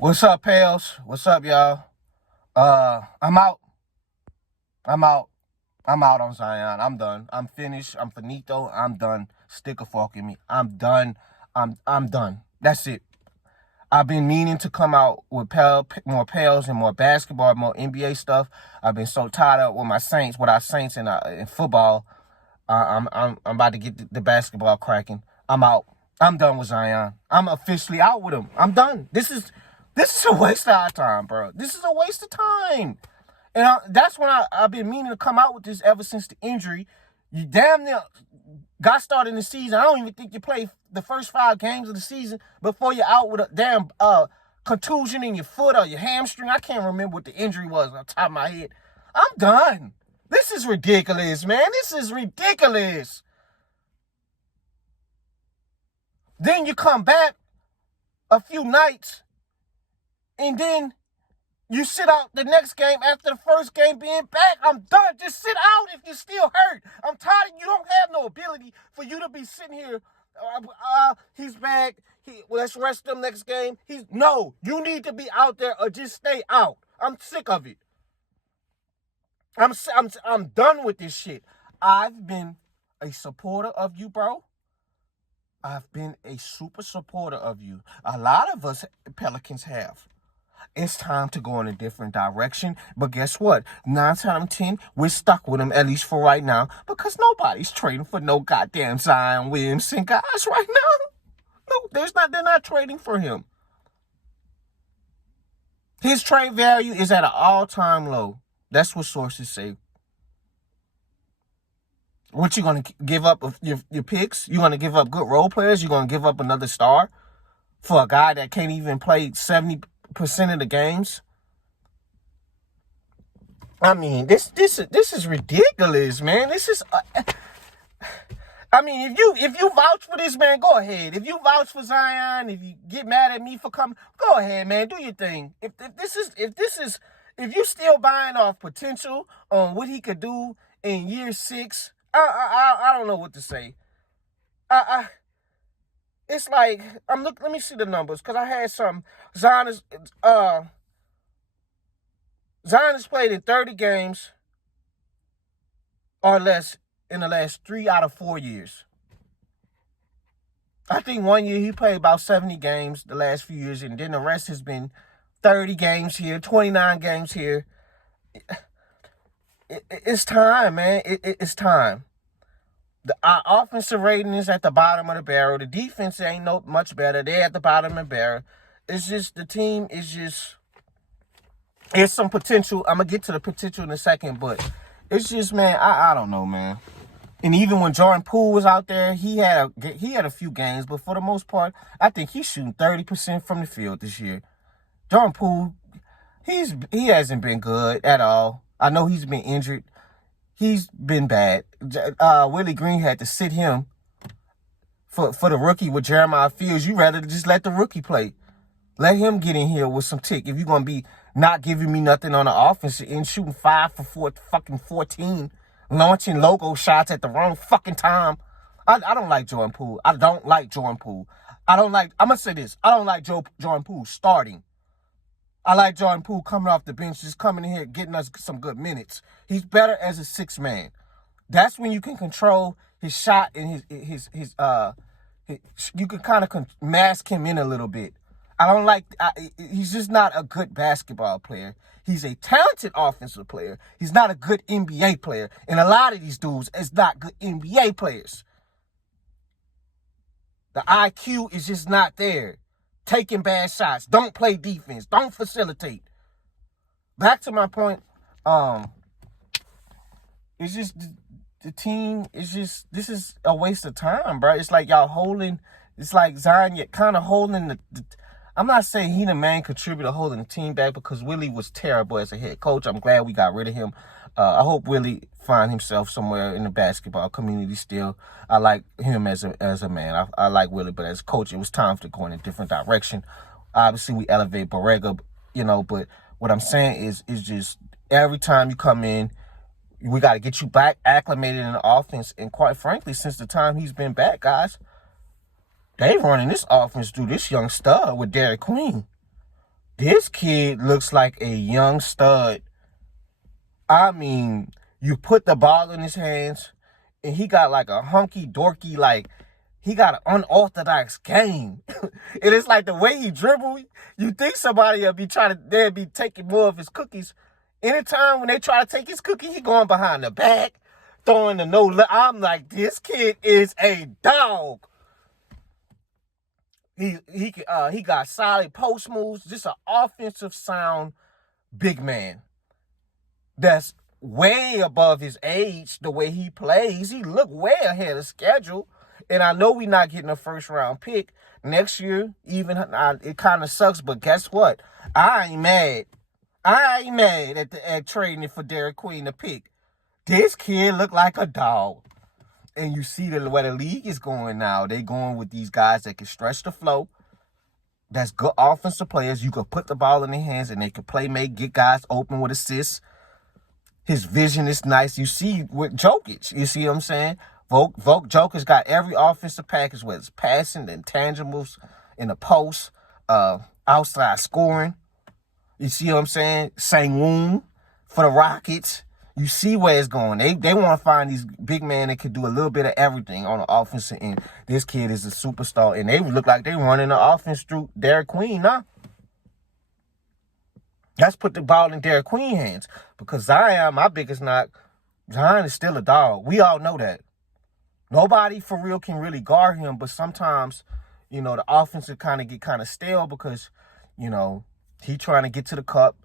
What's up, pals? What's up, y'all? I'm out. I'm out. I'm out on Zion. I'm done. I'm finished. I'm finito. I'm done. Stick a fork in me. I'm done. I'm done. That's it. I've been meaning to come out with more pals and more basketball, more NBA stuff. I've been so tied up with with our Saints in football. I'm about to get the basketball cracking. I'm out. I'm done with Zion. I'm officially out with him. I'm done. This is a waste of our time, bro. This is a waste of time. And that's when I've been meaning to come out with this ever since the injury. You damn near got started in the season. I don't even think you played the first 5 games of the season before you're out with a damn contusion in your foot or your hamstring. I can't remember what the injury was on top of my head. I'm done. This is ridiculous, man. This is ridiculous. Then you come back a few nights, and then you sit out the next game after the first game being back. I'm done. Just sit out if you're still hurt. I'm tired. You don't have no ability for you to be sitting here. He's back. Let's rest him next game. No, you need to be out there or just stay out. I'm sick of it. I'm done with this shit. I've been a supporter of you, bro. I've been a super supporter of you. A lot of us Pelicans have. It's time to go in a different direction. But guess what? 9 times out of 10, we're stuck with him, at least for right now, because nobody's trading for no goddamn Zion Williamson guys right now. No, they're not trading for him. His trade value is at an all-time low. That's what sources say. What, you going to give up your picks? You going to give up good role players? You going to give up another star for a guy that can't even play 70% of the games? I mean, this is ridiculous, man. This is I mean, if you vouch for this, man, go ahead. If you vouch for Zion, if you get mad at me for coming, go ahead, man. Do your thing. If you still buying off potential on what he could do in year 6, I don't know what to say. It's like let me see the numbers, because I had some. Zion has played in 30 games or less in the last 3 out of 4 years. I think 1 year he played about 70 games the last few years, and then the rest has been 30 games here, 29 games here. It's time, man. It's time. Our offensive rating is at the bottom of the barrel. The defense ain't no much better. They're at the bottom of the barrel. It's just the team is just. There's some potential. I'm gonna get to the potential in a second, but it's just, man, I don't know, man. And even when Jordan Poole was out there, he had a few games, but for the most part, I think he's shooting 30% from the field this year. Jordan Poole, he hasn't been good at all. I know he's been injured. He's been bad. Willie Green had to sit him for the rookie with Jeremiah Fields. You rather just let the rookie play. Let him get in here with some tick. If you're going to be not giving me nothing on the offense and shooting 5 for 14, launching logo shots at the wrong fucking time. I don't like Jordan Poole. I'm going to say this. I don't like Jordan Poole starting. I like Jordan Poole coming off the bench, just coming in here, getting us some good minutes. He's better as a 6 man. That's when you can control his shot and you can kind of mask him in a little bit. He's just not a good basketball player. He's a talented offensive player. He's not a good NBA player. And a lot of these dudes is not good NBA players. The IQ is just not there. Taking bad shots. Don't play defense. Don't facilitate. Back to my point. It's just the team is just, this is a waste of time, bro. It's like y'all it's like Zion, you're kind of holding the I'm not saying he the main contributor holding the team back, because Willie was terrible as a head coach. I'm glad we got rid of him. I hope Willie find himself somewhere in the basketball community still. I like him as a man. I like Willie, but as a coach, it was time to go in a different direction. Obviously, we elevate Borrega, but what I'm saying is just every time you come in, we got to get you back acclimated in the offense. And quite frankly, since the time he's been back, guys, they running this offense through this young stud with Derik. This kid looks like a young stud. I mean, you put the ball in his hands, and he got like a hunky dorky, like he got an unorthodox game. And it's like the way he dribble, you think somebody will be they'll be taking more of his cookies. Anytime when they try to take his cookie, he going behind the back, throwing the no. I'm like, this kid is a dog. He got solid post moves, just an offensive sound big man. That's way above his age, the way he plays. He look way ahead of schedule. And I know we're not getting a first-round pick next year. Even it kind of sucks, but guess what? I ain't mad. I ain't mad at trading it for Derik Queen to pick. This kid look like a dog. And you see where the league is going now. They going with these guys that can stretch the flow. That's good offensive players. You can put the ball in their hands and they can make, get guys open with assists. His vision is nice. You see with Jokic. You see what I'm saying? Joker's got every offensive package, whether it's passing, the intangibles, in the post, outside scoring. You see what I'm saying? Sang-Woon for the Rockets. You see where it's going. They want to find these big men that can do a little bit of everything on the offensive end. This kid is a superstar, and they look like they running the offense through Derik Queen now. Let's put the ball in Derik Queen's hands. Because Zion, my biggest knock, Zion is still a dog. We all know that. Nobody for real can really guard him, but sometimes, the offense will get stale because, he trying to get to the cup.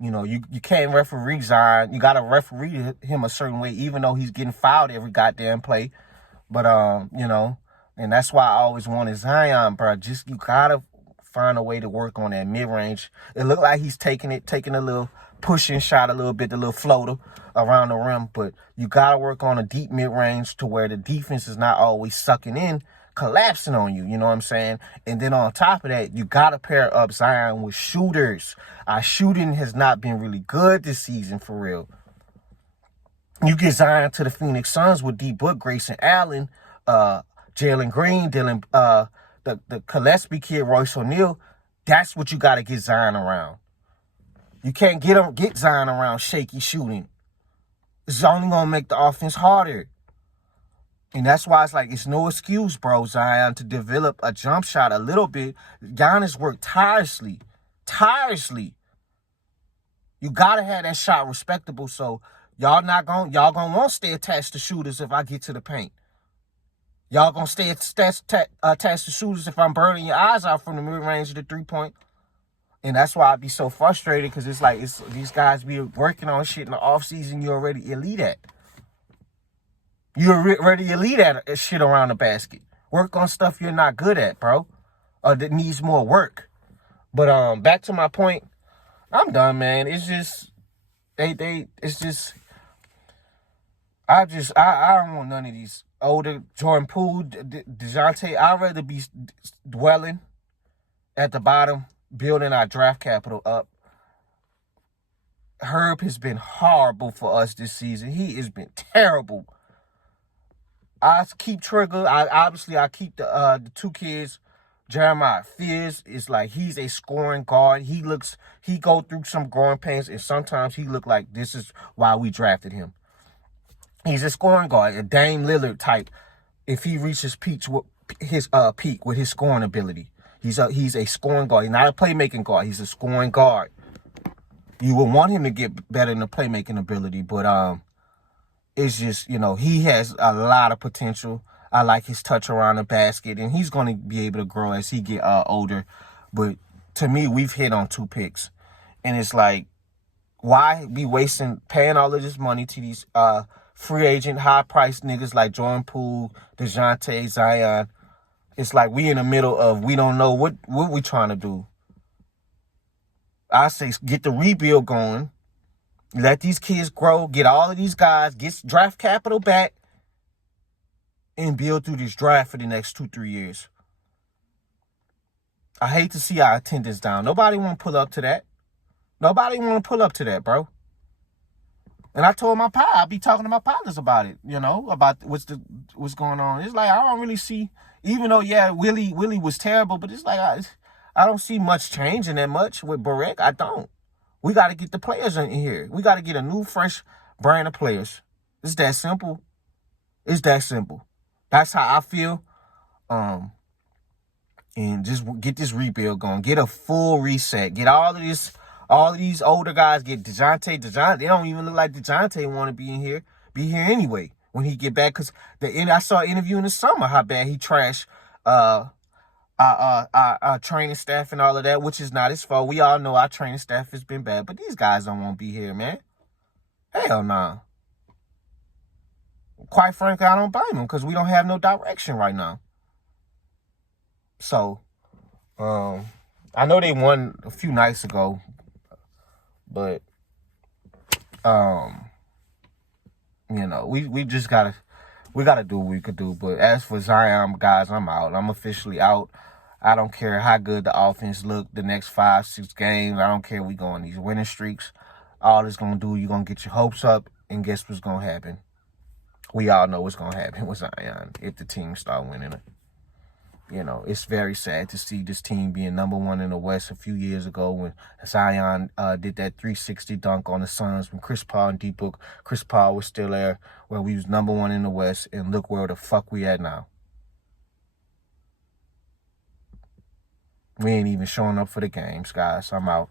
You can't referee Zion. You got to referee him a certain way, even though he's getting fouled every goddamn play. But, and that's why I always wanted Zion, bro. You got to find a way to work on that mid-range. It looked like he's taking a little pushing shot a little bit, the little floater around the rim. But you got to work on a deep mid-range to where the defense is not always sucking in, collapsing on you, you know what I'm saying? And then on top of that, you got to pair up Zion with shooters. Our shooting has not been really good this season, for real. You get Zion to the Phoenix Suns with D. Book, Grayson Allen, Jalen Green, the Gillespie kid, Royce O'Neal. That's what you got to get Zion around. You can't get Zion around shaky shooting. It's only going to make the offense harder. And that's why it's no excuse, bro, Zion, to develop a jump shot a little bit. Giannis worked tirelessly. You got to have that shot respectable, so y'all going to want to stay attached to shooters if I get to the paint. Y'all going to stay attached to shooters if I'm burning your eyes out from the mid-range of the three-point. And that's why I be so frustrated, because it's these guys be working on shit in the offseason you're already elite at. You're already elite at shit around the basket. Work on stuff you're not good at, bro. Or that needs more work. But back to my point, I'm done, man. It's just I don't want none of these older Jordan Poole, DeJounte. I'd rather be dwelling at the bottom, building our draft capital up. Herb has been horrible for us this season. He has been terrible. I keep Trigger. I keep the two kids. Jeremiah Fierce is like, he's a scoring guard. He go through some growing pains, and sometimes he look like this is why we drafted him. He's a scoring guard, a Dame Lillard type. If he reaches peak with his scoring ability, he's a scoring guard. He's not a playmaking guard. He's a scoring guard. You would want him to get better in the playmaking ability, but it's just, he has a lot of potential. I like his touch around the basket, and he's going to be able to grow as he get older. But to me, we've hit on 2 picks, and it's like, why be paying all of this money to these free agent, high-priced niggas like Jordan Poole, DeJounte, Zion? It's like we in the middle of, we don't know what we trying to do. I say get the rebuild going. Let these kids grow. Get all of these guys. Get draft capital back. And build through this draft for the next 2-3 years. I hate to see our attendance down. Nobody want to pull up to that. Nobody want to pull up to that, bro. And I told my I be talking to my partners about it, about what's going on. It's like, I don't really see, even though, yeah, Willie was terrible, but it's like, I I don't see much changing that much with Derik. I don't. We got to get the players in here. We got to get a new, fresh brand of players. It's that simple. It's that simple. That's how I feel. And just get this rebuild going. Get a full reset. Get all of these older guys. Get DeJounte. They don't even look like DeJounte want to be in here. Be here anyway when he get back. Because I saw an interview in the summer how bad he trashed our training staff and all of that, which is not his fault. We all know our training staff has been bad, but these guys don't want to be here, man. Hell nah. Quite frankly, I don't blame them because we don't have no direction right now. So, I know they won a few nights ago, but, we just gotta do what we could do. But as for Zion, guys, I'm out. I'm officially out. I don't care how good the offense look the next 5-6 games. I don't care if we go on these winning streaks. All it's going to do, you're going to get your hopes up, and guess what's going to happen? We all know what's going to happen with Zion if the team start winning it. It's very sad to see this team being number one in the West a few years ago when Zion did that 360 dunk on the Suns when Chris Paul and D-Book. Chris Paul was still there when we was number one in the West, and look where the fuck we at now. We ain't even showing up for the games, guys. I'm out.